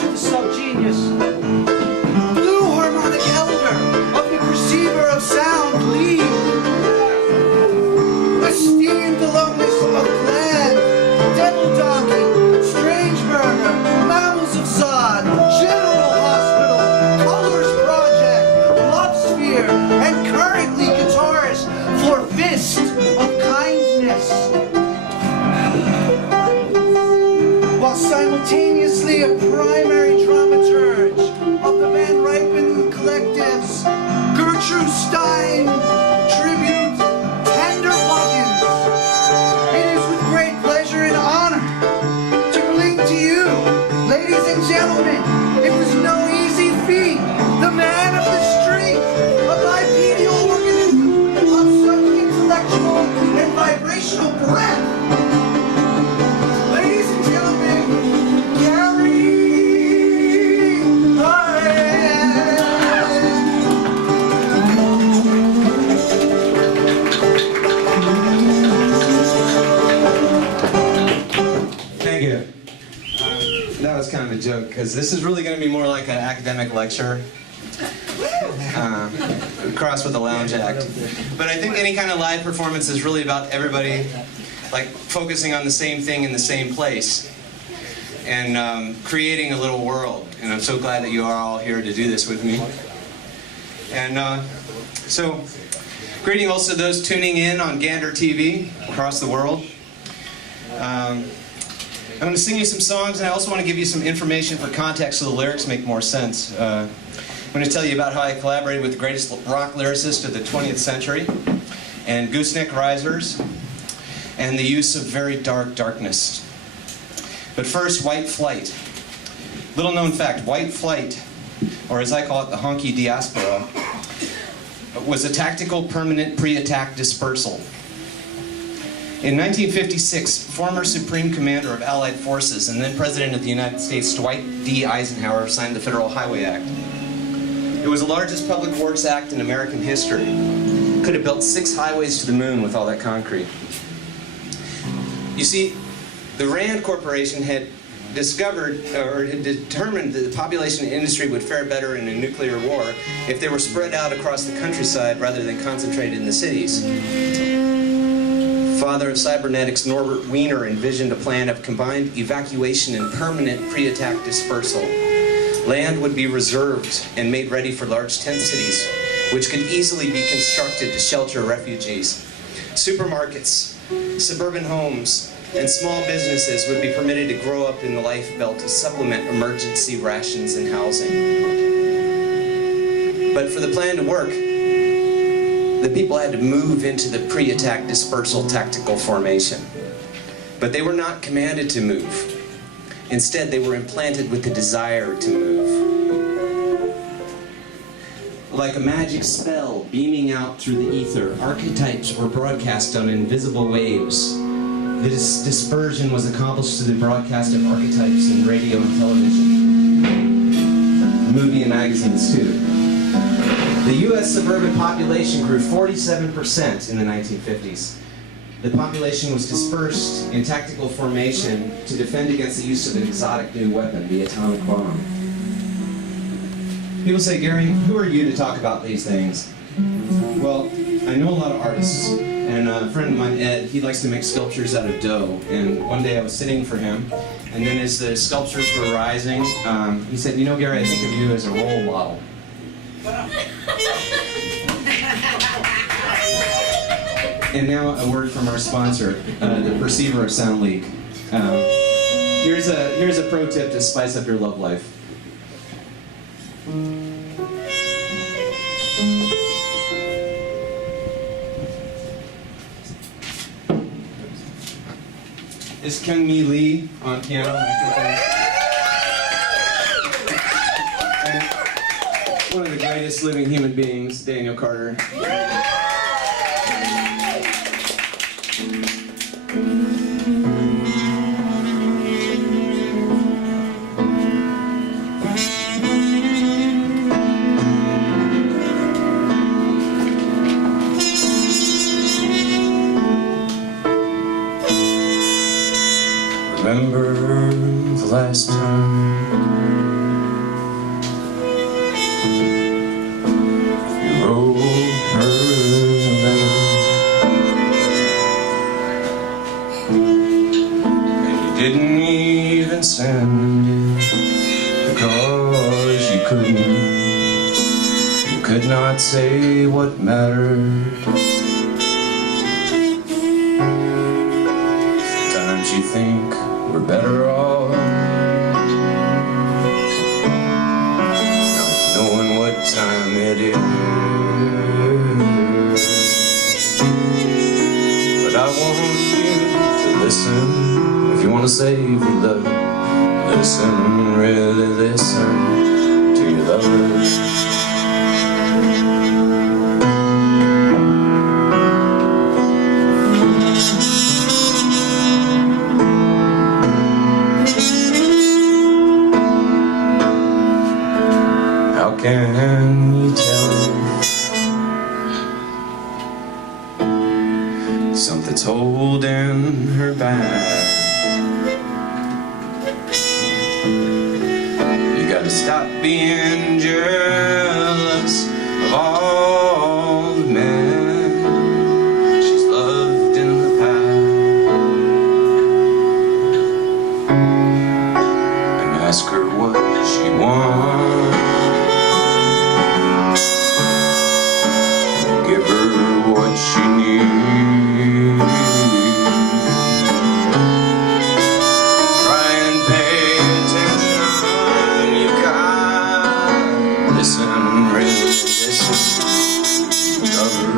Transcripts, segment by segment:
touch of the sub-genius. Blue harmonic elder of the perceiver of sound, Lee. Esteemed alumnus of Glad, Devil Donkey, Strange Burner, Mammals of Zod, General Hospital, Colors Project, Love Sphere, and currently guitarist for Fist of Kindness. While simultaneously a primary dramaturge of the Van Ripen collectives, Gertrude Stein, Tribute, Tender Buggins. It is with great pleasure and honor to bring to you, ladies and gentlemen, it was no easy feat, the man of the street, a bipedal organism of such intellectual and vibrational breadth. Ladies and gentlemen, Gary Heidt. Thank you. That was kind of a joke, because this is really going to be more like an academic lecture. Crossed with a lounge act. But I think any kind of live performance is really about everybody like focusing on the same thing in the same place and creating a little world. And I'm so glad that you are all here to do this with me. And so, greeting also those tuning in on Gander TV across the world. I'm going to sing you some songs, and I also want to give you some information for context so the lyrics make more sense. I'm going to tell you about how I collaborated with the greatest rock lyricist of the 20th century, and gooseneck risers, and the use of very dark darkness. But first, white flight. Little known fact, white flight, or as I call it, the honky diaspora, was a tactical permanent pre-attack dispersal. In 1956, former Supreme Commander of Allied Forces and then President of the United States, Dwight D. Eisenhower, signed the Federal Highway Act. It was the largest public works act in American history. Could have built 6 highways to the moon with all that concrete. You see, the Rand Corporation had discovered, or had determined that the population and industry would fare better in a nuclear war if they were spread out across the countryside rather than concentrated in the cities. Father of cybernetics Norbert Wiener envisioned a plan of combined evacuation and permanent pre-attack dispersal. Land would be reserved and made ready for large tent cities, which could easily be constructed to shelter refugees. Supermarkets, suburban homes, and small businesses would be permitted to grow up in the life belt to supplement emergency rations and housing. But for the plan to work, the people had to move into the pre-attack dispersal tactical formation. But they were not commanded to move. Instead, they were implanted with the desire to move. Like a magic spell beaming out through the ether, archetypes were broadcast on invisible waves. This dispersion was accomplished through the broadcast of archetypes in radio and television, movie and magazines too. The U.S. suburban population grew 47% in the 1950s. The population was dispersed in tactical formation to defend against the use of an exotic new weapon, the atomic bomb. People say, Gary, who are you to talk about these things? Well, I know a lot of artists, and a friend of mine, Ed, he likes to make sculptures out of dough. And one day I was sitting for him, and then as the sculptures were rising, he said, you know, Gary, I think of you as a role model. And now a word from our sponsor, the Perceiver of Sound League. Here's a pro tip to spice up your love life. Is Kyungmi Lee on piano microphone? And one of the greatest living human beings, Daniel Carter. Remember the last time not say what mattered. Sometimes you think we're better off not knowing what time it is. But I want you to listen. If you want to save your love, listen, really listen to your lover. How can you tell me something's holding her back? You gotta stop being jealous of all the men she's loved in the past, and ask her what she wants. Give her what she needs. Try and pay attention, you gotta listen, really listen, love her.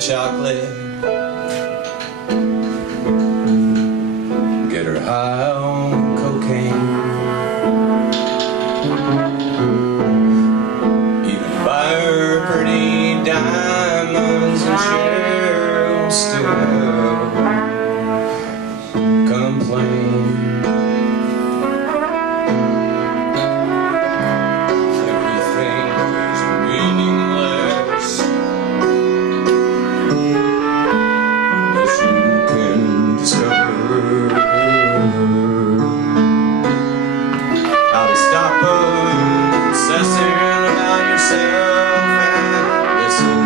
Chocolate, get her high on cocaine, even buy her pretty diamonds, and she'll still complain. Everything is meaningless. How to stop obsessing about yourself and listen,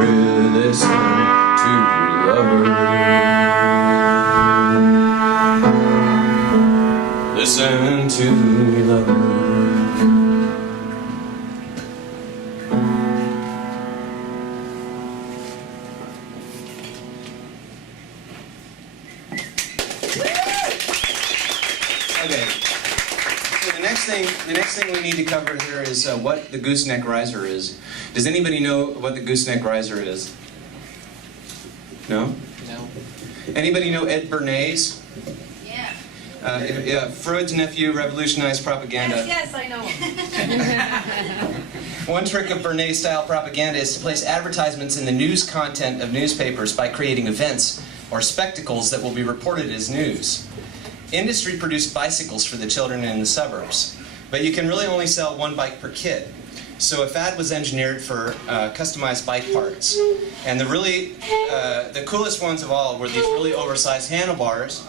really listen to your lover. Listen to your lover. Okay, so the next thing we need to cover here is what the gooseneck riser is. Does anybody know what the gooseneck riser is? No? No. Anybody know Ed Bernays? Yeah. Freud's nephew revolutionized propaganda. Yes, I know him. One trick of Bernays-style propaganda is to place advertisements in the news content of newspapers by creating events or spectacles that will be reported as news. Industry produced bicycles for the children in the suburbs, but you can really only sell one bike per kid. So a fad was engineered for customized bike parts. And the coolest ones of all were these really oversized handlebars.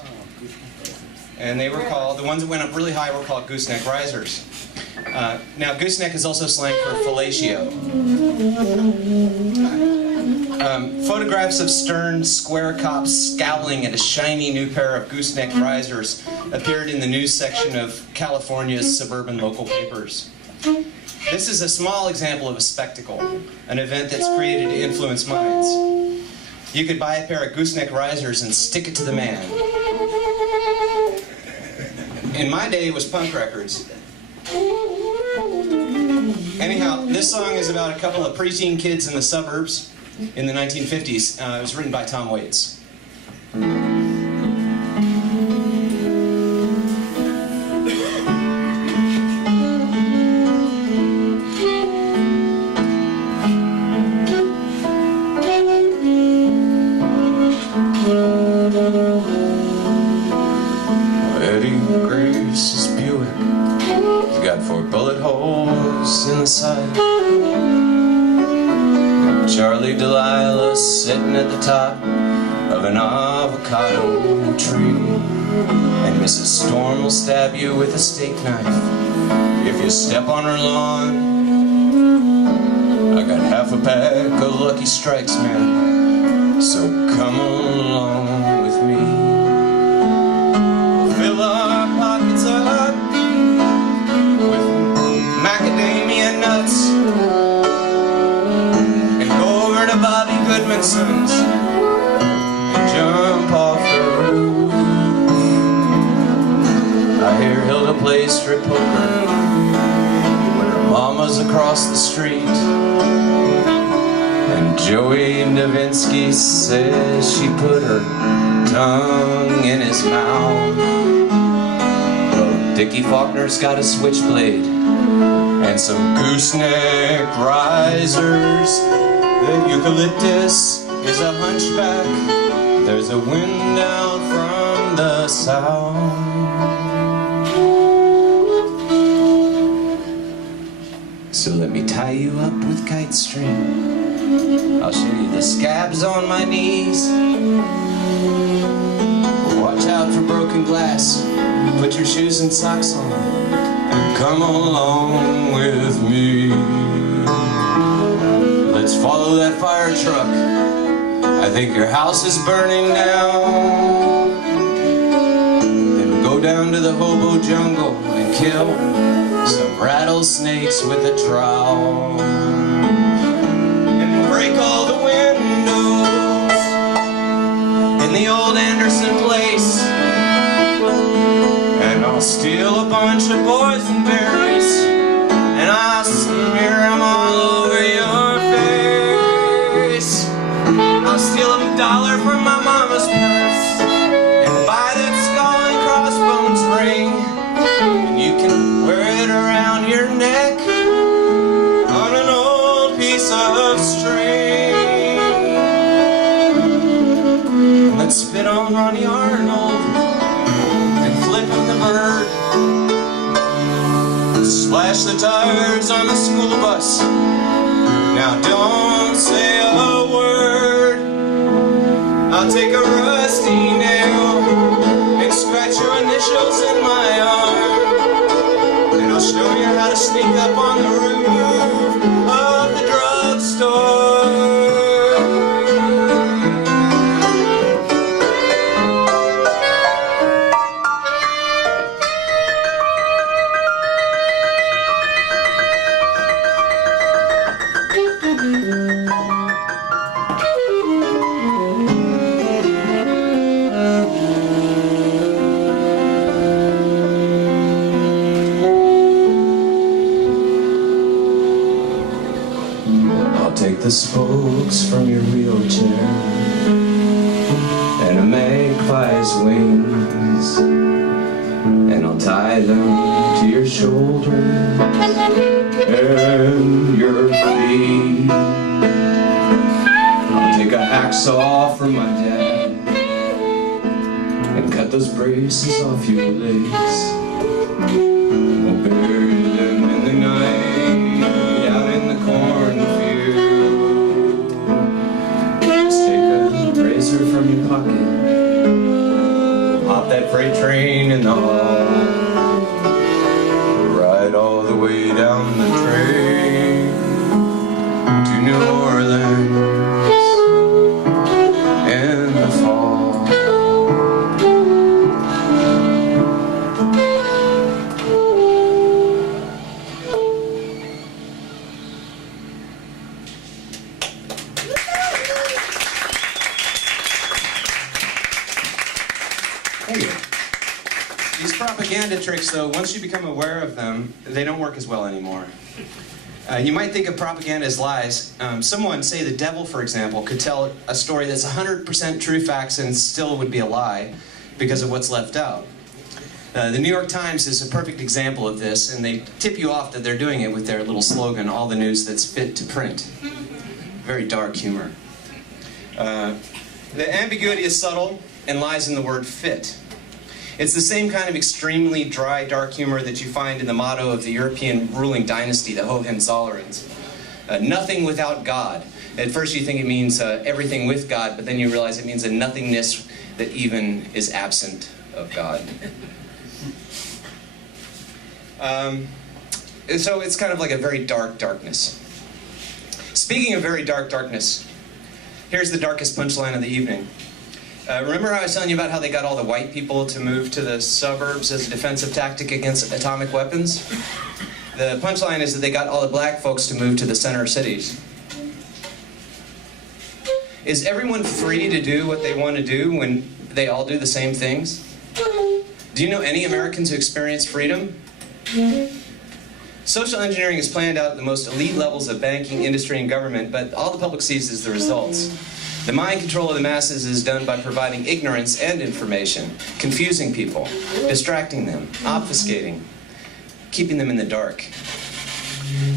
And they were called, the ones that went up really high were called gooseneck risers. Now gooseneck is also slang for fellatio. Photographs of stern, square cops scowling at a shiny new pair of gooseneck risers appeared in the news section of California's suburban local papers. This is a small example of a spectacle, an event that's created to influence minds. You could buy a pair of gooseneck risers and stick it to the man. In my day, it was punk records. Anyhow, this song is about a couple of preteen kids in the suburbs in the 1950s. It was written by Tom Waits. Eddie Grace's Buick, he's got 4 bullet holes in the side. Charlie Delilah sitting at the top of an avocado tree, and Mrs. Storm will stab you with a steak knife if you step on her lawn. I got half a pack of Lucky Strikes, man, so come along with me. Fill our pockets up with macadamia nuts and go over to Bobby Goodman's Sons and jump off the roof. I hear Hilda play strip poker when her mama's across the street, and Joey Novinsky says she put her tongue in his mouth. Well, Dickie Faulkner's got a switchblade and some gooseneck risers. The eucalyptus is a hunchback. There's a wind out from the south. So let me tie you up with kite string. I'll show you the scabs on my knees. Watch out for broken glass. Put your shoes and socks on and come along with me. Let's follow that fire truck. I think your house is burning down. Then go down to the hobo jungle and kill some rattlesnakes with a trowel. And break all the windows in the old Anderson place. And I'll steal a bunch of boysenberries and I'll smear them all over your face. I'll steal $1 from my mama's purse and buy that skull and crossbones ring, and you can wear it around your neck on an old piece of string. Let's spit on Ronnie Arnold and flip him the bird. Splash the tires on the school bus. Now don't say a word. I'll take a rusty nail and scratch your initials in my arm, and I'll show you how to sneak up on the roof of the drugstore. Take the spokes from your wheelchair and a magpie's wings, and I'll tie them to your shoulders and your feet. I'll take a hacksaw from my dad and cut those braces off your legs. We'll bury them in the night out in the cornfield. From your pocket, hop that freight train in the hall, ride all the way down the train to New Orleans in the fall. These propaganda tricks, though, once you become aware of them, they don't work as well anymore. You might think of propaganda as lies. Someone, say the devil, for example, could tell a story that's 100% true facts and still would be a lie because of what's left out. The New York Times is a perfect example of this, and they tip you off that they're doing it with their little slogan, all the news that's fit to print. Very dark humor. The ambiguity is subtle and lies in the word fit. It's the same kind of extremely dry, dark humor that you find in the motto of the European ruling dynasty, the Hohenzollerns. Nothing without God. At first you think it means everything with God, but then you realize it means a nothingness that even is absent of God. So it's kind of like a very dark darkness. Speaking of very dark darkness, here's the darkest punchline of the evening. Remember how I was telling you about how they got all the white people to move to the suburbs as a defensive tactic against atomic weapons? The punchline is that they got all the black folks to move to the center cities. Is everyone free to do what they want to do when they all do the same things? Do you know any Americans who experience freedom? Social engineering is planned out at the most elite levels of banking, industry, and government, but all the public sees is the results. The mind control of the masses is done by providing ignorance and information, confusing people, distracting them, obfuscating, keeping them in the dark.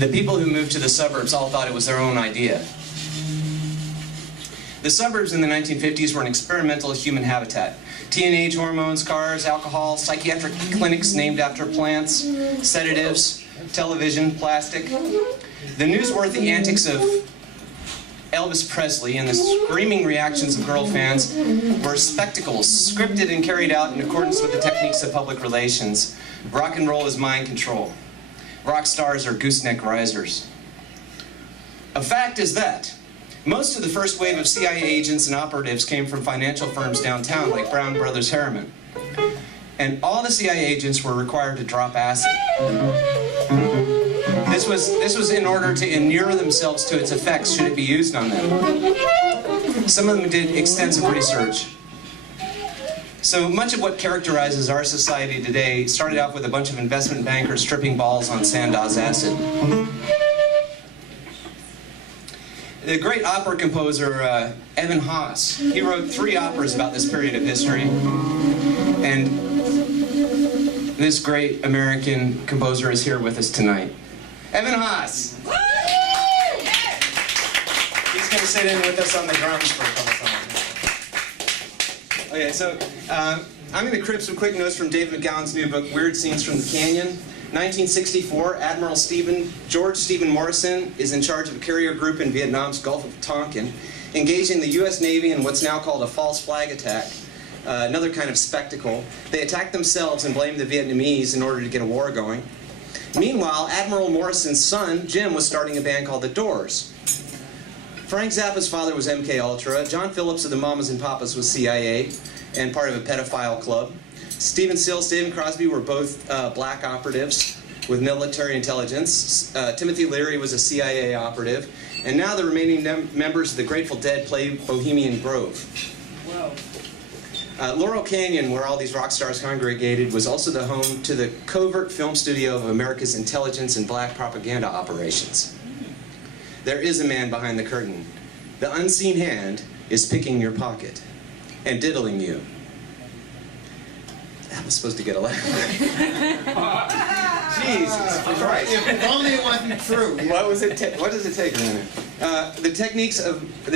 The people who moved to the suburbs all thought it was their own idea. The suburbs in the 1950s were an experimental human habitat. Teenage hormones, cars, alcohol, psychiatric clinics named after plants, sedatives, television, plastic. The newsworthy antics of Elvis Presley and the screaming reactions of girl fans were spectacles, scripted and carried out in accordance with the techniques of public relations. Rock and roll is mind control. Rock stars are gooseneck risers. A fact is that most of the first wave of CIA agents and operatives came from financial firms downtown like Brown Brothers Harriman. And all the CIA agents were required to drop acid. This was in order to inure themselves to its effects should it be used on them. Some of them did extensive research. So much of what characterizes our society today started off with a bunch of investment bankers tripping balls on Sandoz acid. The great opera composer Evan Hause, he wrote 3 operas about this period of history. And this great American composer is here with us tonight. Evan Hause. He's going to sit in with us on the drums for a couple songs. Okay, so I'm going to crib some quick notes from Dave McGowan's new book, Weird Scenes from the Canyon. 1964, Admiral George Stephen Morrison is in charge of a carrier group in Vietnam's Gulf of Tonkin, engaging the U.S. Navy in what's now called a false flag attack, another kind of spectacle. They attacked themselves and blamed the Vietnamese in order to get a war going. Meanwhile, Admiral Morrison's son, Jim, was starting a band called The Doors. Frank Zappa's father was MK Ultra. John Phillips of the Mamas and Papas was CIA and part of a pedophile club. Stephen Stills, David Crosby were both black operatives with military intelligence. Timothy Leary was a CIA operative. And now the remaining members of the Grateful Dead play Bohemian Grove. Whoa. Laurel Canyon, where all these rock stars congregated, was also the home to the covert film studio of America's intelligence and black propaganda operations. There is a man behind the curtain. The unseen hand is picking your pocket and diddling you. That was supposed to get a laugh. Jesus Christ. If only it wasn't true. What does it take? The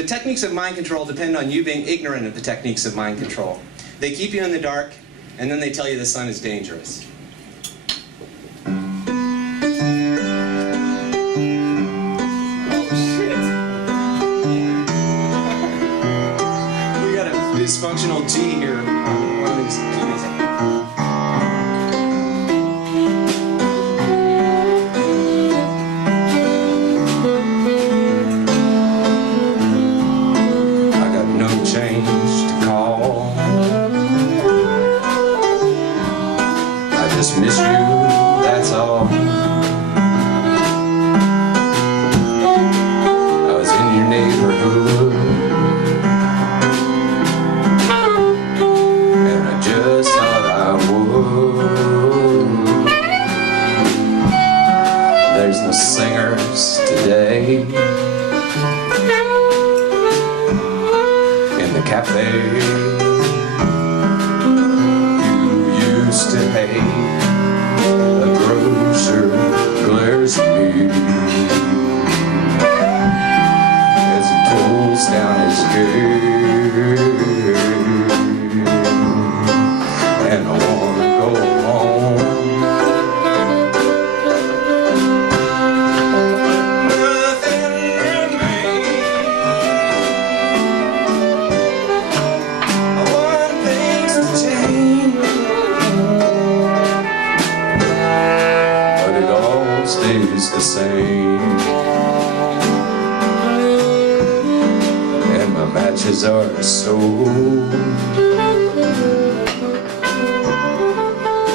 techniques of mind control depend on you being ignorant of the techniques of mind control. They keep you in the dark, and then they tell you the sun is dangerous. We got a dysfunctional G here on one of these keys. Just miss you, that's all. I was in your neighborhood, and I just thought I would. There's no singers today in the cafe you used to pay. The grocer glares at me as he pulls down his gate, and I wanna go home. Nothing remains matches are sold.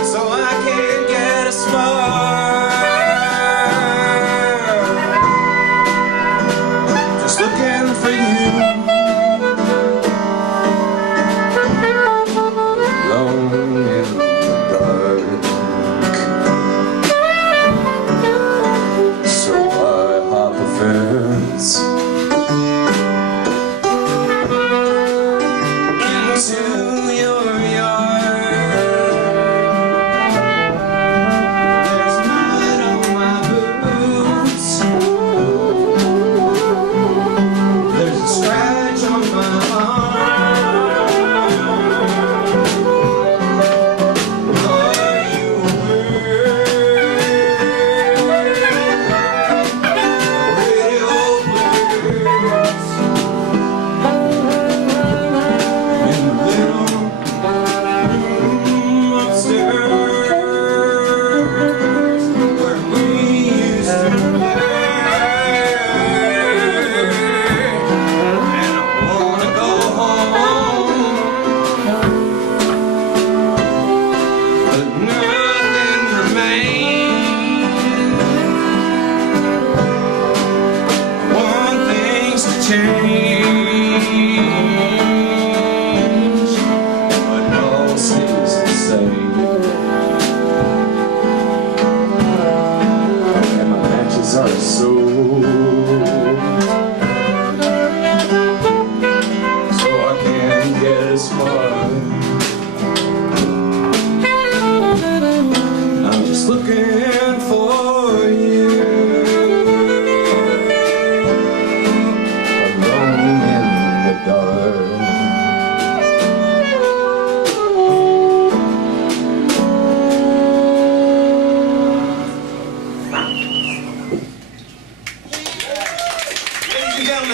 So I can't get a smile, just looking for you. Alone in the dark, so I hop a fence into your yard. There's mud on my boots, there's a scratch on my arm.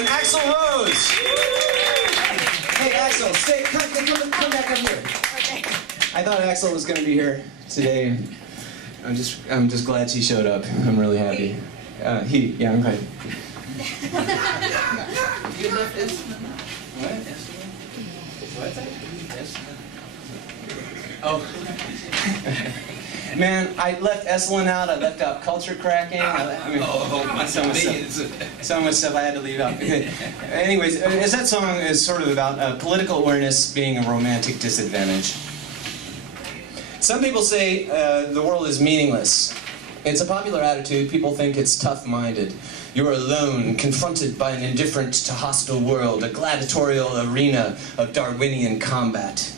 Axel Rrose. Hey, Axel, come back up here. Okay. I thought Axel was going to be here today. I'm just glad she showed up. I'm really happy. I'm glad. You left instrument? What? Oh. Man, I left Esalen out, I left out culture cracking, so much stuff I had to leave out. Anyways, as that song is sort of about political awareness being a romantic disadvantage. Some people say the world is meaningless. It's a popular attitude. People think it's tough-minded. You're alone, confronted by an indifferent to hostile world, a gladiatorial arena of Darwinian combat.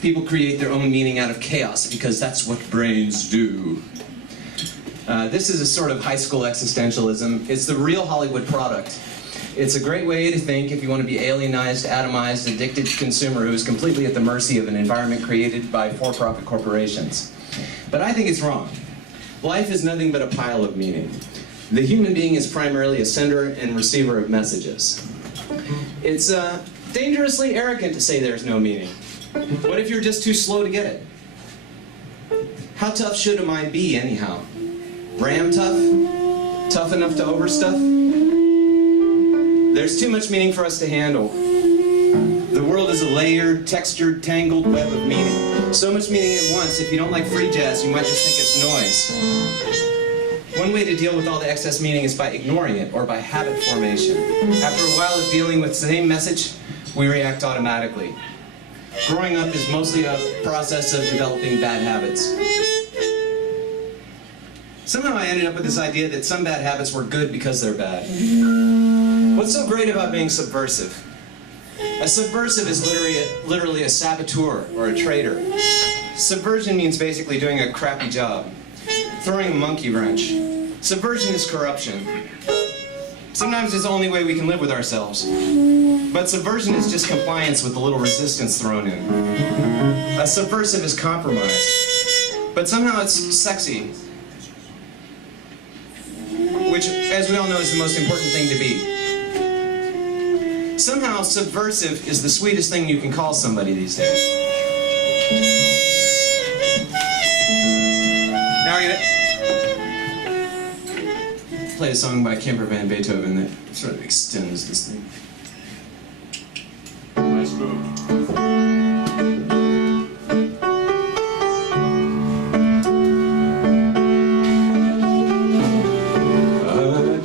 People create their own meaning out of chaos because that's what brains do. This is a sort of high school existentialism. It's the real Hollywood product. It's a great way to think if you want to be alienized, atomized, addicted consumer who is completely at the mercy of an environment created by for-profit corporations. But I think it's wrong. Life is nothing but a pile of meaning. The human being is primarily a sender and receiver of messages. It's dangerously arrogant to say there's no meaning. What if you're just too slow to get it? How tough should a mind be, anyhow? Ram tough? Tough enough to overstuff? There's too much meaning for us to handle. The world is a layered, textured, tangled web of meaning. So much meaning at once, if you don't like free jazz, you might just think it's noise. One way to deal with all the excess meaning is by ignoring it, or by habit formation. After a while of dealing with the same message, we react automatically. Growing up is mostly a process of developing bad habits. Somehow I ended up with this idea that some bad habits were good because they're bad. What's so great about being subversive? A subversive is literally a saboteur or a traitor. Subversion means basically doing a crappy job, throwing a monkey wrench. Subversion is corruption. Sometimes it's the only way we can live with ourselves. But subversion is just compliance with a little resistance thrown in. A subversive is compromise. But somehow it's sexy. Which, as we all know, is the most important thing to be. Somehow, subversive is the sweetest thing you can call somebody these days. Now we're gonna play a song by Kemper van Beethoven that sort of extends this thing.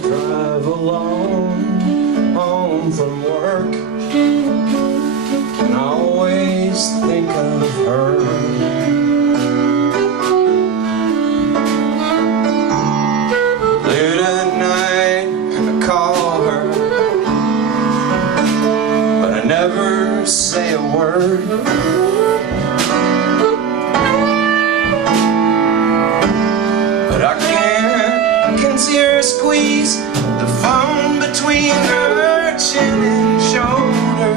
drive along home from work and I always think of her. Late at night I call her, but I never say a word. But I can see her squeeze the phone between her chin and shoulder.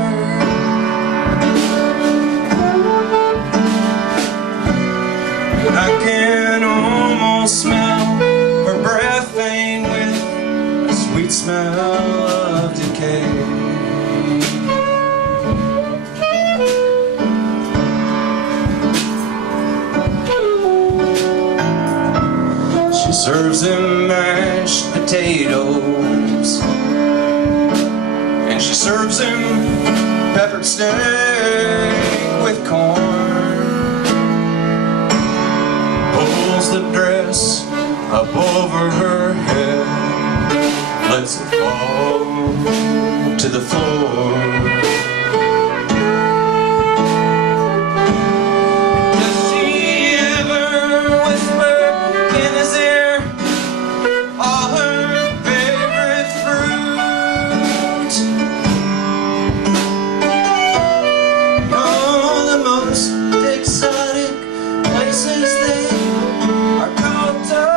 I can almost smell her breath vein with a sweet smell of decay. She serves him mashed potatoes, and she serves him peppered steak with corn. Pulls the dress up over her head, lets it fall to the floor. Does she ever whisper in his ear all her favorite fruit? Oh, the most exotic places they are cultivated.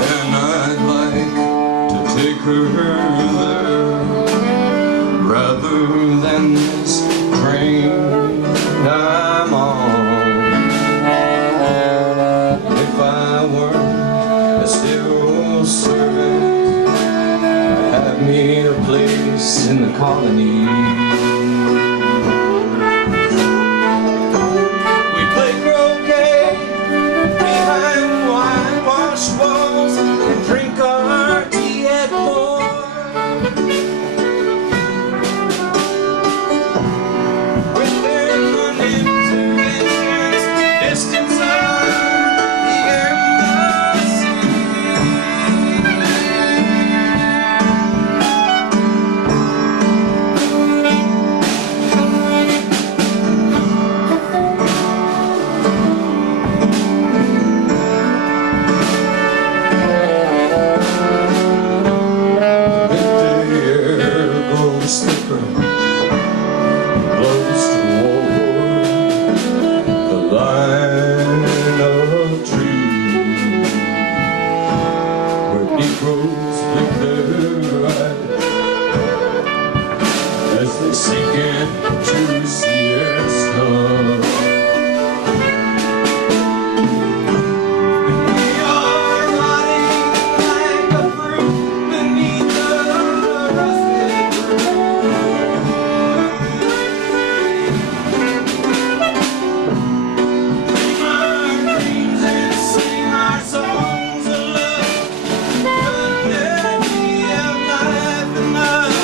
And I'd like to take her there rather than this train I'm on. If I were a civil servant, I'd have me a place in the colony. We play croquet behind whitewashed walls and drink our tea at four. Within the nips and distance of the embassy. If the air grows thicker, blows toward the line of trees where Negroes blink their eyes as they sink into siesta. We are rotting like a fruit beneath the rusted roof. Dream our dreams and sing our songs of love. Couldn't there be a life enough?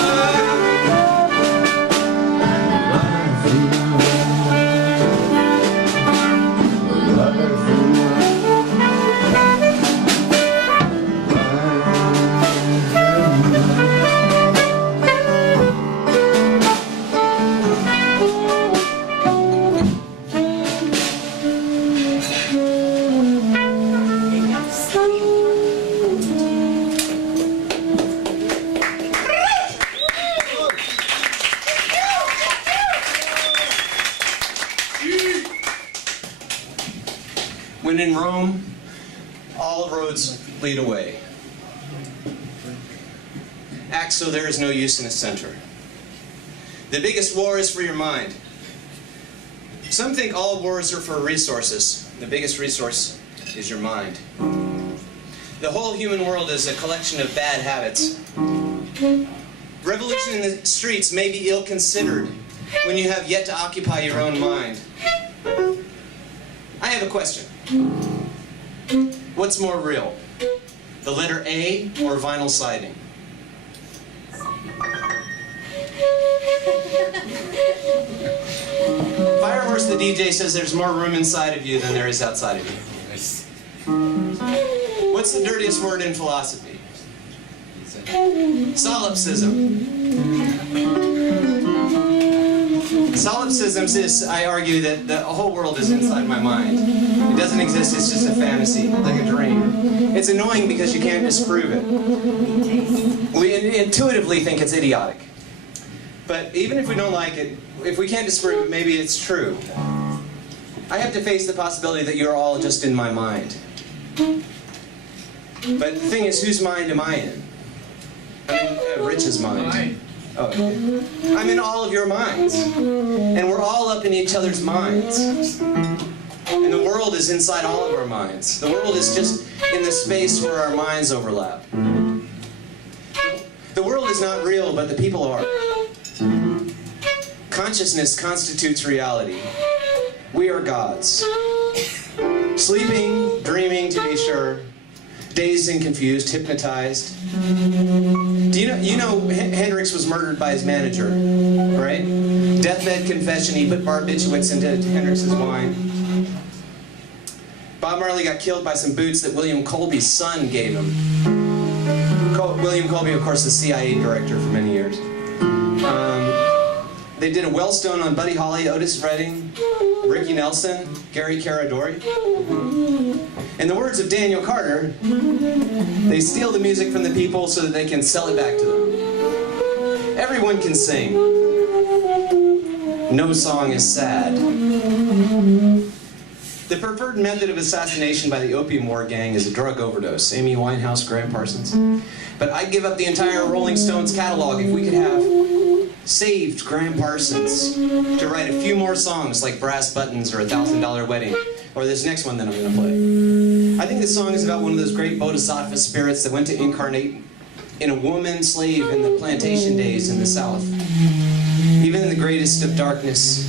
Life When in Rome, all roads lead away. Axel, there is no use in a center. The biggest war is for your mind. Some think all wars are for resources. The biggest resource is your mind. The whole human world is a collection of bad habits. Revolution in the streets may be ill-considered when you have yet to occupy your own mind. I have a question. What's more real? The letter A or vinyl siding? Firehorse the DJ says there's more room inside of you than there is outside of you. What's the dirtiest word in philosophy? Solipsism. Solipsism says, I argue that the whole world is inside my mind. It doesn't exist, it's just a fantasy, like a dream. It's annoying because you can't disprove it. We intuitively think it's idiotic. But even if we don't like it, if we can't disprove it, maybe it's true. I have to face the possibility that you're all just in my mind. But the thing is, whose mind am I in? I'm in Rich's mind. Oh, okay. I'm in all of your minds. And we're all up in each other's minds. And the world is inside all of our minds. The world is just in the space where our minds overlap. The world is not real, but the people are. Consciousness constitutes reality. We are gods. Sleeping, dreaming to be sure, dazed and confused, hypnotized. Do you know Hendrix was murdered by his manager, right? Deathbed confession, he put barbiturates into Hendrix's wine. Bob Marley got killed by some boots that William Colby's son gave him. William Colby, of course, the CIA director for many years. They did a Wellstone on Buddy Holly, Otis Redding, Ricky Nelson, Gary Caradori. In the words of Daniel Carter, they steal the music from the people so that they can sell it back to them. Everyone can sing. No song is sad. The preferred method of assassination by the Opium War gang is a drug overdose. Amy Winehouse, Graham Parsons. But I'd give up the entire Rolling Stones catalog if we could have saved Graham Parsons to write a few more songs like Brass Buttons or $1,000 Wedding, or this next one that I'm going to play. I think this song is about one of those great bodhisattva spirits that went to incarnate in a woman slave in the plantation days in the South. Even in the greatest of darkness,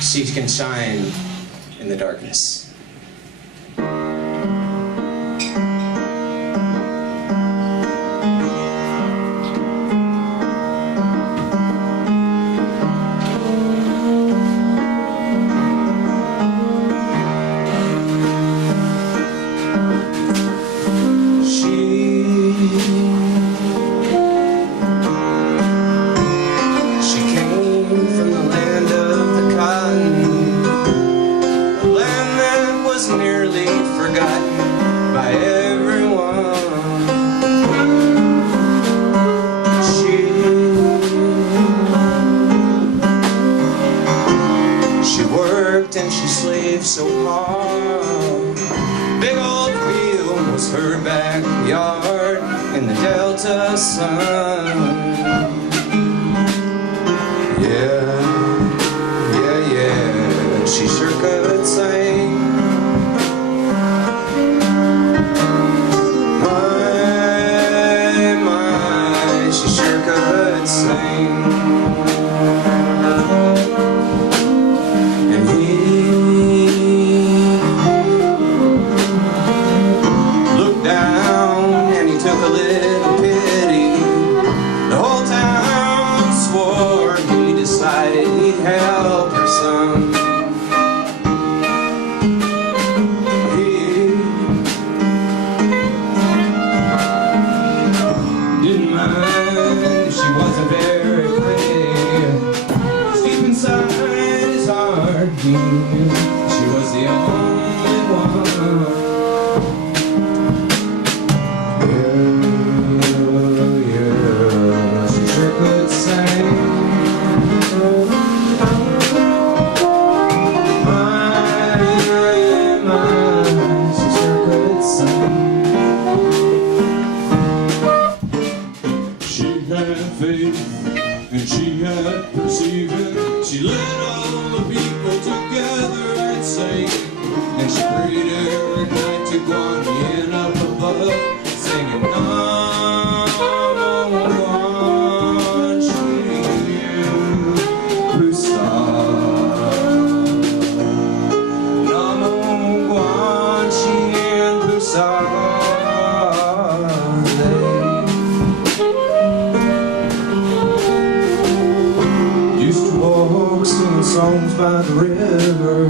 she can shine in the darkness. by the river,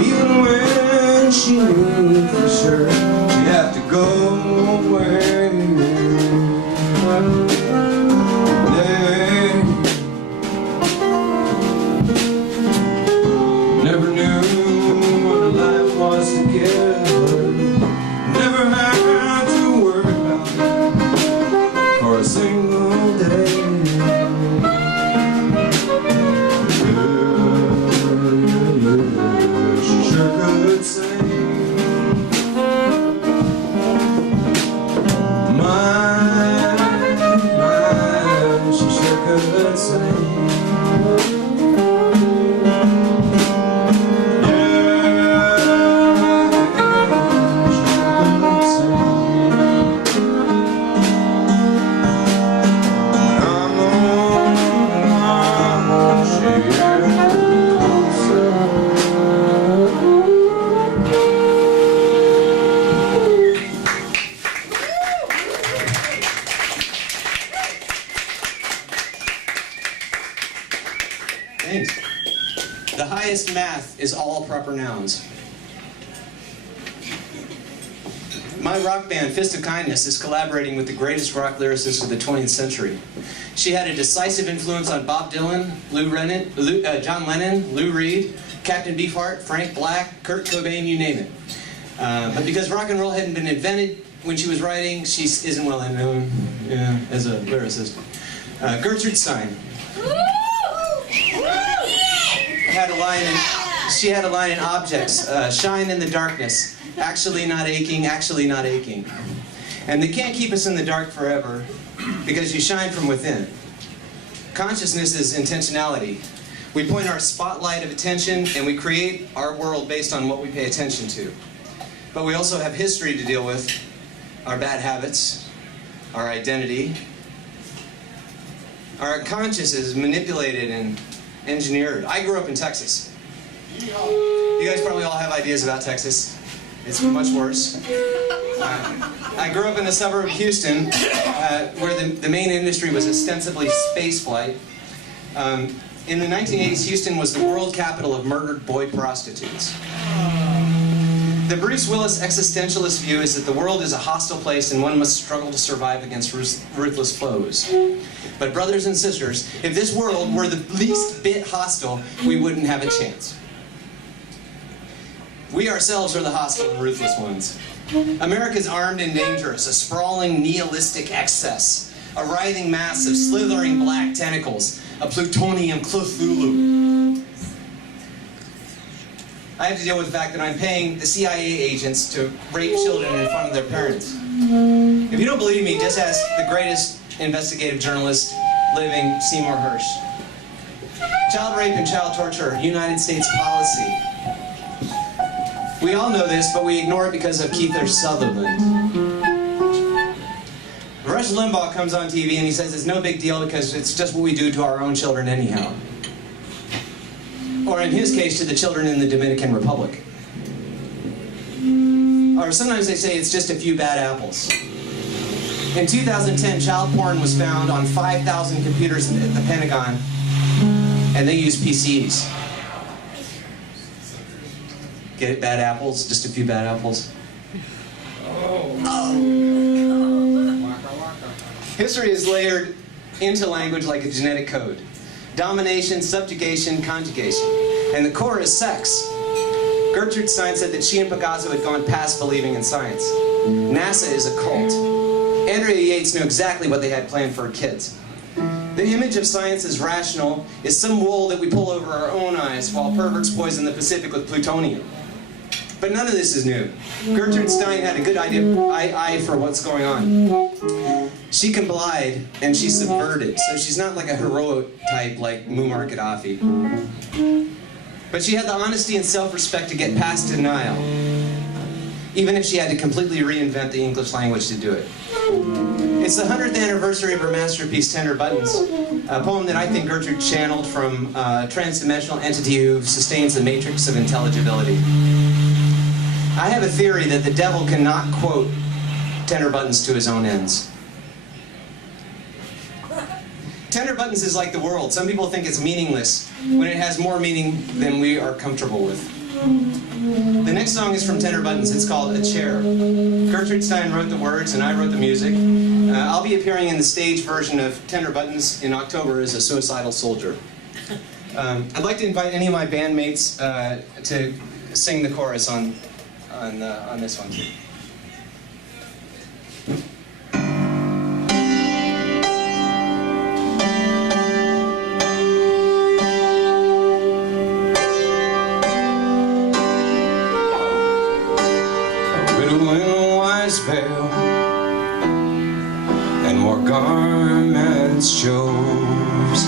even when she knew for sure she'd have to go away. They never knew what life was together, never had to worry about it for a single day. She sure could sing. She sure could sing. Thanks. The highest math is all proper nouns. My rock band, Fist of Kindness, is collaborating with the greatest rock lyricists of the 20th century. She had a decisive influence on Bob Dylan, John Lennon, Lou Reed, Captain Beefheart, Frank Black, Kurt Cobain, you name it. But because rock and roll hadn't been invented when she was writing, she isn't well known as a lyricist. Gertrude Stein she had a line in Objects, shine in the darkness, actually not aching, actually not aching. And they can't keep us in the dark forever because you shine from within. Consciousness is intentionality. We point our spotlight of attention and we create our world based on what we pay attention to. But we also have history to deal with, our bad habits, our identity. Our conscious is manipulated and engineered. I grew up in Texas. You guys probably all have ideas about Texas. It's much worse. I grew up in a suburb of Houston where the main industry was ostensibly space flight. In the 1980s, Houston was the world capital of murdered boy prostitutes. The Bruce Willis existentialist view is that the world is a hostile place and one must struggle to survive against ruthless foes. But brothers and sisters, if this world were the least bit hostile, we wouldn't have a chance. We ourselves are the hostile and ruthless ones. America's armed and dangerous, a sprawling nihilistic excess, a writhing mass of slithering black tentacles, a Plutonium Chthulu. I have to deal with the fact that I'm paying the CIA agents to rape children in front of their parents. If you don't believe me, just ask the greatest investigative journalist living, Seymour Hersh. Child rape and child torture are United States policy. We all know this, but we ignore it because of Kiefer Sutherland. Rush Limbaugh comes on TV and he says it's no big deal because it's just what we do to our own children anyhow. Or in his case, to the children in the Dominican Republic. Or sometimes they say it's just a few bad apples. In 2010, child porn was found on 5,000 computers at the Pentagon, and they use PCs. Get it? Bad apples? Just a few bad apples? Oh. History is layered into language like a genetic code. Domination, subjugation, conjugation. And the core is sex. Gertrude Stein said that she and Picasso had gone past believing in science. NASA is a cult. Andrea Yates knew exactly what they had planned for her kids. The image of science as rational is some wool that we pull over our own eyes while perverts poison the Pacific with plutonium. But none of this is new. Gertrude Stein had a good eye for what's going on. She complied and she subverted, so she's not like a heroic type like Muammar Gaddafi. But she had the honesty and self-respect to get past denial, even if she had to completely reinvent the English language to do it. It's the 100th anniversary of her masterpiece, Tender Buttons, a poem that I think Gertrude channeled from a transdimensional entity who sustains the matrix of intelligibility. I have a theory that the devil cannot quote Tender Buttons to his own ends. Tender buttons is like the world. Some people think it's meaningless when it has more meaning than we are comfortable with. The next song is from Tender Buttons. It's called A Chair. Gertrude Stein wrote the words and I wrote the music. I'll be appearing in the stage version of Tender Buttons in October as a suicidal soldier. I'd like to invite any of my bandmates to sing the chorus on this one too. Veil and more garments shows.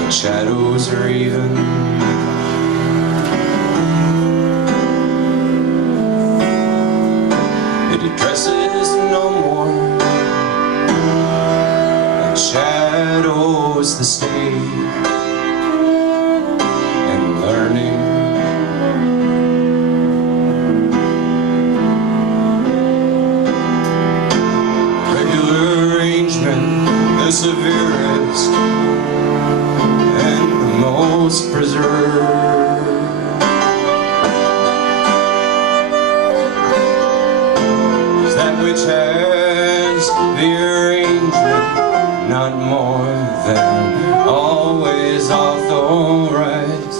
The shadows are even. It addresses no more and shadows the state and learning. The severest and the most preserved is that which has the arrangement, not more than always authorite.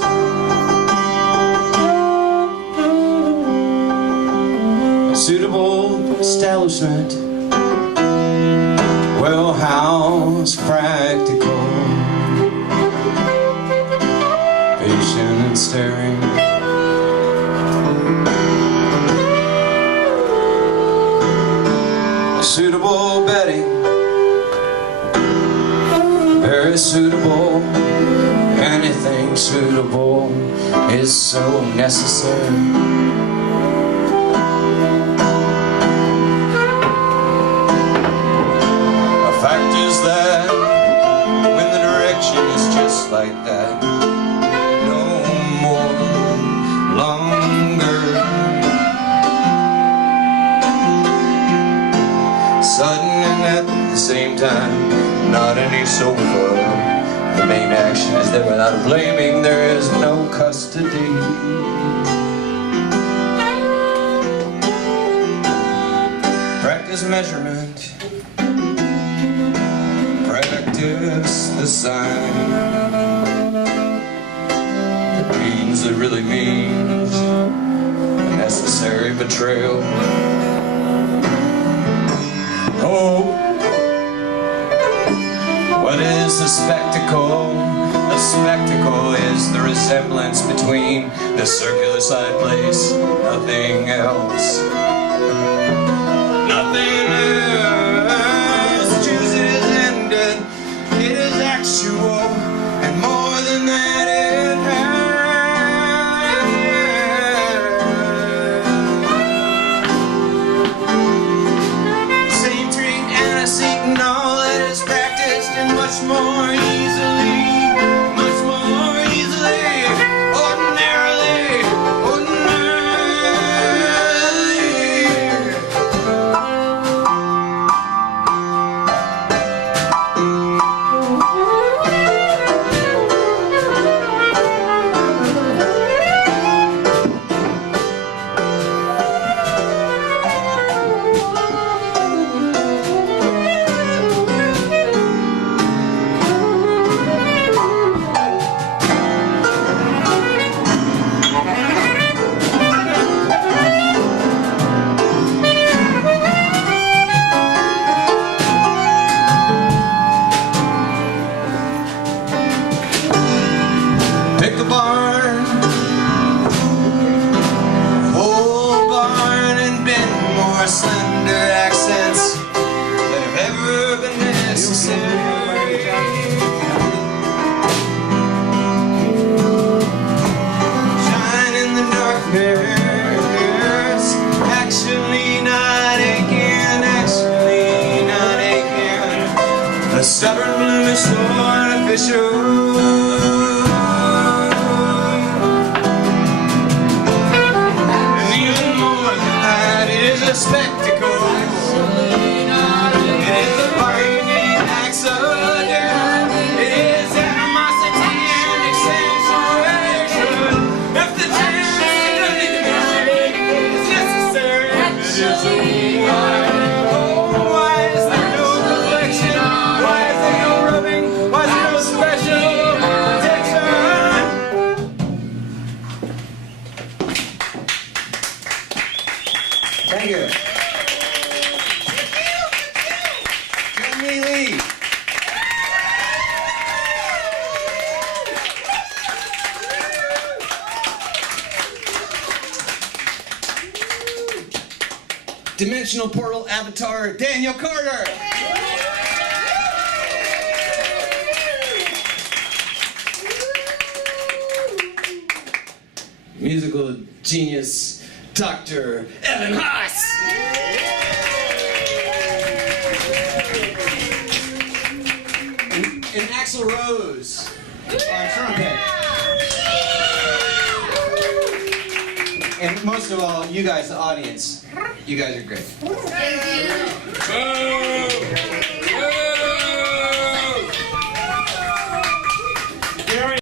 A suitable establishment, well housed, practical, patient and staring. Suitable bedding, very suitable. Anything suitable is so necessary. That when the direction is just like that, no more longer. Sudden and at the same time, not any sofa. The main action is that without blaming there is no custody. Practice measurement. Practice the sign. It means, it really means a necessary betrayal. Oh, what is the spectacle? The spectacle is the resemblance between the circular side place, nothing else. Nothing else. Choose it is ended. It is actual, and more than that it has. Same treat and a seat and all that is practiced and much more easily. Much more easily. Ordinarily. stubborn bloom is so artificial. And even more than that, it is a spectacle. It is a binding Why is there no reflection? Why is there no rubbing? Why is there no special protection? Thank you. Kyungmi Lee. Dimensional portal avatar Daniel Carter. Musical genius Dr. Evan Hause. And Axel Rrose on trumpet. And most of all, you guys, the audience, you guys are great. Thank you.